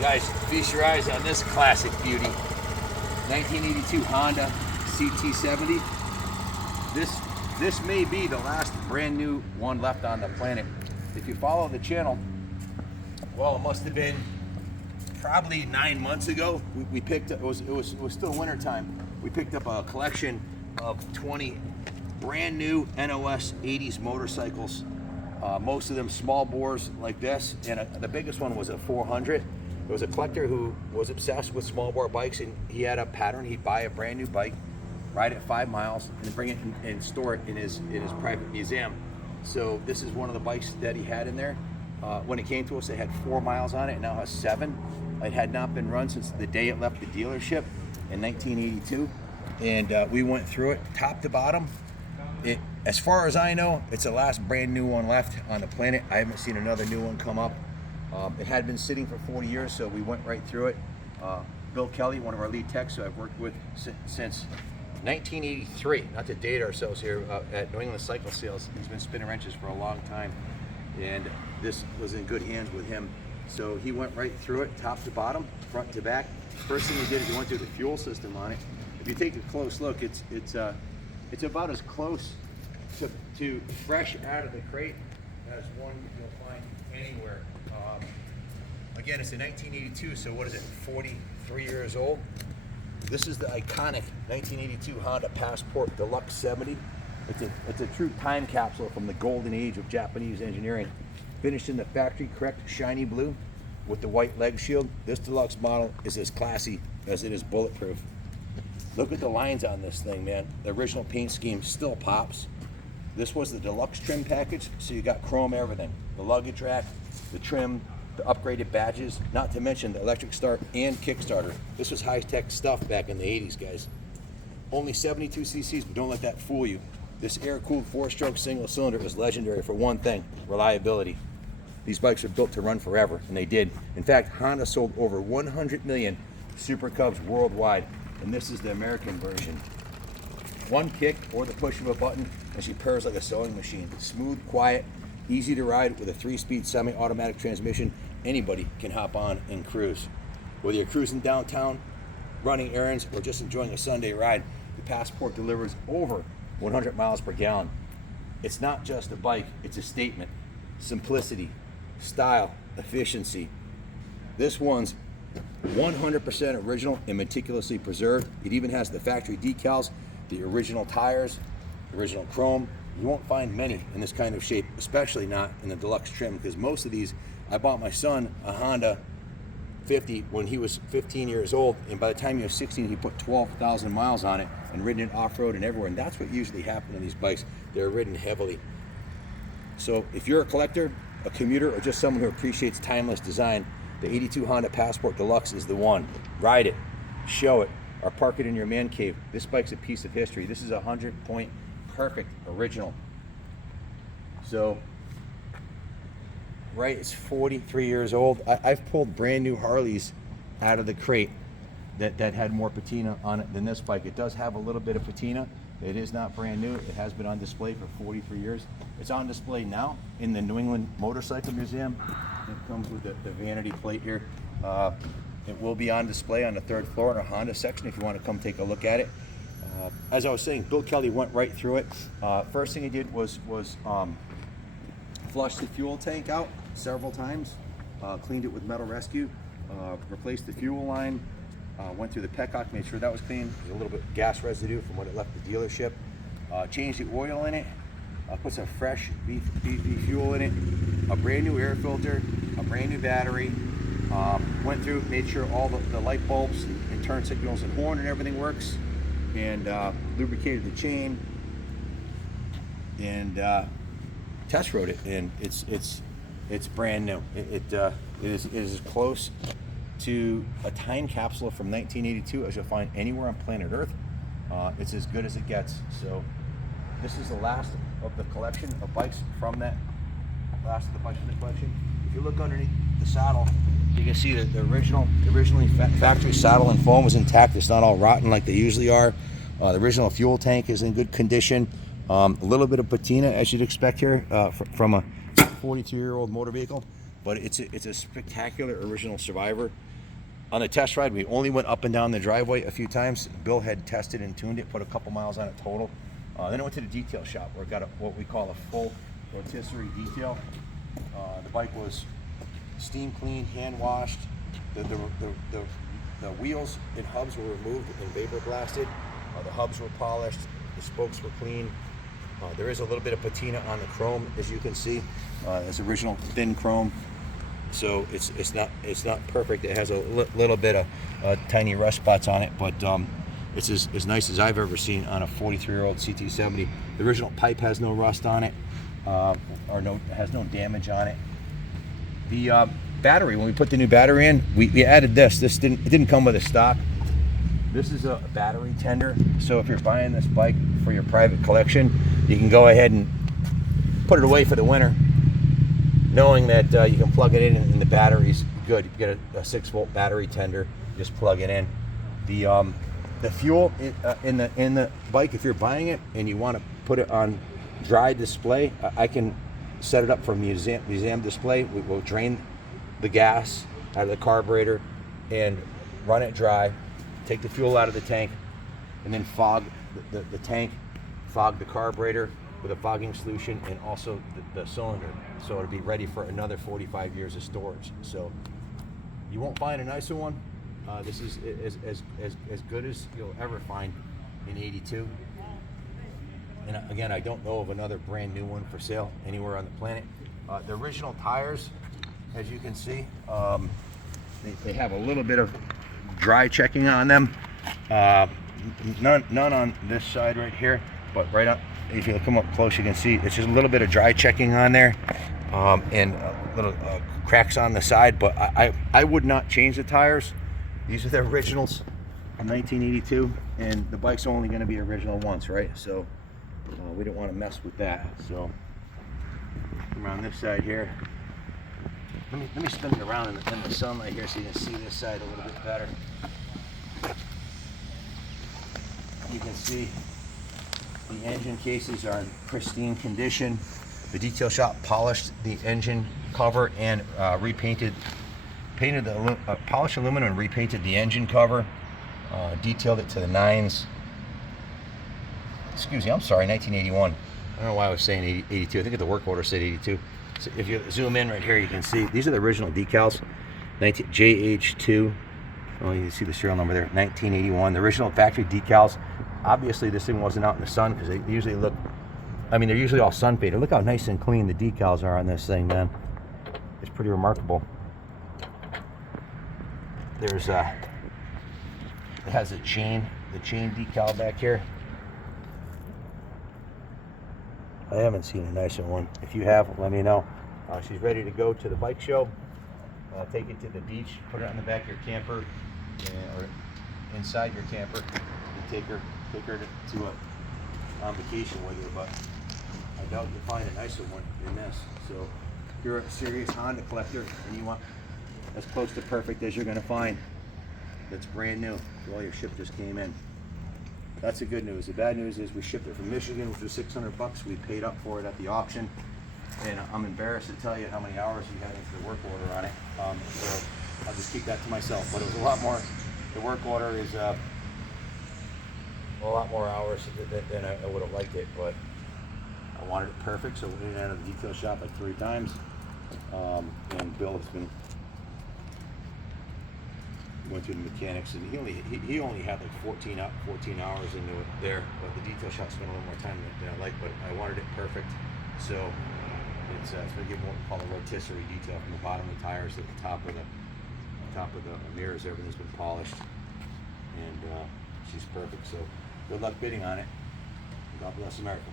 Guys, feast your eyes on this classic beauty. 1982 Honda CT70. This may be the last brand new one left on the planet. If you follow the channel, well, it must have been probably 9 months ago. We picked up, it was still winter time. We picked up a collection of 20 brand new NOS 80s motorcycles. Most of them small bores like this, and the biggest one was a 400. There was a collector who was obsessed with small bore bikes, and he had a pattern. He'd buy a brand new bike, ride it 5 miles, and bring it and store it in his private museum. So this is one of the bikes that he had in there. When it came to us, it had 4 miles on it. It now has 7. It had not been run since the day it left the dealership in 1982, and we went through it top to bottom. As far as I know, it's the last brand new one left on the planet. I haven't seen another new one come up. It had been sitting for 40 years, so we went right through it. Bill Kelly, one of our lead techs who I've worked with since 1983, not to date ourselves here, at New England Cycle Sales. He's been spinning wrenches for a long time, and this was in good hands with him. So he went right through it, top to bottom, front to back. First thing he did is he went through the fuel system on it. If you take a close look, it's about as close to fresh out of the crate as one you'll find anywhere. Again, it's a 1982, so what is it, 43 years old? This is the iconic 1982 Honda Passport Deluxe 70. It's a true time capsule from the golden age of Japanese engineering. Finished in the factory correct shiny blue with the white leg shield. This deluxe model is as classy as it is bulletproof. Look at the lines on this thing, man. The original paint scheme still pops. This was the deluxe trim package, so you got chrome everything. The luggage rack, the trim, the upgraded badges, not to mention the electric start and Kickstarter. This was high-tech stuff back in the 80s, guys. Only 72 cc's, but don't let that fool you. This air-cooled 4-stroke single cylinder is legendary for one thing: reliability. These bikes are built to run forever, and they did. In fact, Honda sold over 100 million Super Cubs worldwide, and this is the American version. One kick or the push of a button, and she purrs like a sewing machine. Smooth, quiet, easy to ride with a 3-speed semi-automatic transmission. Anybody can hop on and cruise. Whether you're cruising downtown, running errands, or just enjoying a Sunday ride, the Passport delivers over 100 miles per gallon. It's not just a bike, it's a statement. Simplicity, style, efficiency. This one's 100% original and meticulously preserved. It even has the factory decals, the original tires, the original chrome. You won't find many in this kind of shape, especially not in the deluxe trim, because most of these, I bought my son a Honda 50 when he was 15 years old, and by the time he was 16, he put 12,000 miles on it and ridden it off-road and everywhere, and that's what usually happens on these bikes. They're ridden heavily. So if you're a collector, a commuter, or just someone who appreciates timeless design, the 82 Honda Passport Deluxe is the one. Ride it, show it, or park it in your man cave. This bike's a piece of history. This is a 100-point perfect original. So, right, it's 43 years old. I've pulled brand new Harleys out of the crate that had more patina on it than this bike. It does have a little bit of patina. It is not brand new. It has been on display for 43 years. It's on display now in the New England Motorcycle Museum. It comes with the vanity plate here. It will be on display on the 3rd floor in our Honda section if you want to come take a look at it. As I was saying, Bill Kelly went right through it. First thing he did was flush the fuel tank out several times, cleaned it with Metal Rescue, replaced the fuel line, went through the petcock, made sure that was clean. There's a little bit of gas residue from when it left the dealership. Changed the oil in it, put some fresh V fuel in it, a brand new air filter, a brand new battery. Went through, made sure all the light bulbs and turn signals and horn and everything works, and lubricated the chain, and test rode it, and it's brand new. It is as close to a time capsule from 1982 as you'll find anywhere on planet Earth. It's as good as it gets. So this is the last of the collection of bikes from that last of the bikes in the collection. If you look underneath the saddle, you can see that the originally factory saddle and foam was intact. It's not all rotten like they usually are. The original fuel tank is in good condition. A little bit of patina, as you'd expect here from a 42-year-old motor vehicle, but it's a spectacular original survivor. On the test ride, we only went up and down the driveway a few times. Bill had tested and tuned it, put a couple miles on it total. Then I went to the detail shop where it got what we call a full rotisserie detail. The bike was steam cleaned, hand washed. The wheels and hubs were removed and vapor blasted. The hubs were polished. The spokes were clean. There is a little bit of patina on the chrome, as you can see. It's original thin chrome. So it's not perfect. It has a little bit of tiny rust spots on it, but it's as nice as I've ever seen on a 43-year-old CT70. The original pipe has no rust on it, has no damage on it. The battery, when we put the new battery in, we added this. It didn't come with a stock. This is a battery tender. So if you're buying this bike for your private collection, you can go ahead and put it away for the winter, knowing that you can plug it in and the battery's good. You get a 6-volt battery tender, just plug it in. The fuel in the bike, if you're buying it and you want to put it on dry display, I can set it up for museum display. We will drain the gas out of the carburetor and run it dry, take the fuel out of the tank, and then fog the tank, fog the carburetor with a fogging solution, and also the cylinder, so it'll be ready for another 45 years of storage. So you won't find a nicer one. This is as good as you'll ever find in 82. And again, I don't know of another brand new one for sale anywhere on the planet. The original tires, as you can see, they have a little bit of dry checking on them. None on this side right here, but right up, if you come up close, you can see it's just a little bit of dry checking on there, and little cracks on the side. But I would not change the tires. These are the originals from 1982, and the bike's only going to be original once, right? So we don't want to mess with that. So come around this side here. Let me spin it around in the sunlight here so you can see this side a little bit better. You can see the engine cases are in pristine condition. The detail shop polished the engine cover and polished aluminum and repainted the engine cover. Detailed it to the nines. Excuse me, I'm sorry, 1981. I don't know why I was saying 82. I think the work order said 82. So if you zoom in right here, you can see these are the original decals. JH2. Oh, you can see the serial number there. 1981. The original factory decals. Obviously, this thing wasn't out in the sun because they usually look. I mean, they're usually all sun faded. Look how nice and clean the decals are on this thing, man. It's pretty remarkable. There's it has the chain decal back here. I haven't seen a nicer one. If you have, let me know. She's ready to go to the bike show. Take it to the beach, put it on the back of your camper, or inside your camper, and take her on vacation with you. But I doubt you'll find a nicer one than this. So if you're a serious Honda collector and you want as close to perfect as you're going to find, that's brand new. Well, your ship just came in. That's the good news. The bad news is we shipped it from Michigan, which was $600. We paid up for it at the auction, and I'm embarrassed to tell you how many hours we had into the work order on it. So I'll just keep that to myself. But it was a lot more. The work order is a lot more hours than I would have liked it, but I wanted it perfect, so we went in and out of the detail shop like 3 times. And Bill has been went through the mechanics, and he only had like 14 hours into it there, but the detail shop spent a little more time than I like, but I wanted it perfect. So it's going to give what we call a rotisserie detail from the bottom of the tires to the top of the mirrors. Everything's been polished, and she's perfect. So good luck bidding on it. God bless America.